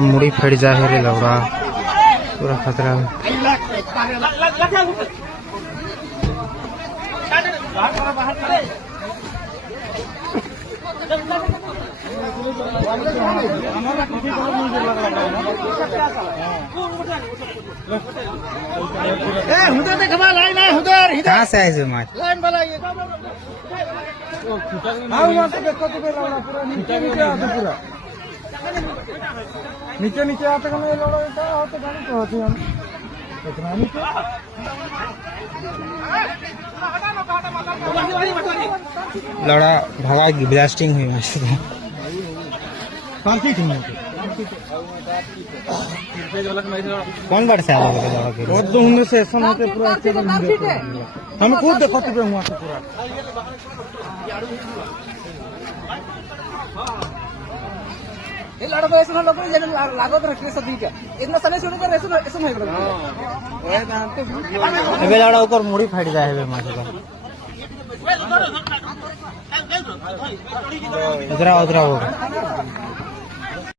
मुड़ी फट जाए रे लौड़ा पूरा खतरा है। कहाँ से आए नीचे नीचे आते लड़ा भगा की ब्लास्टिंग हुई कौन बार से आया से होते पूरा हम खुद देखते पे हुआ पूरा ये लड़को ऐसे लोग जन लागत रखने सब ठीक है इतना समय सुन कर ऐसे ऐसे नहीं करते अबे लड़ा ऊपर मुड़ी फट जाए बे माथे का उधरा उधरा होगा।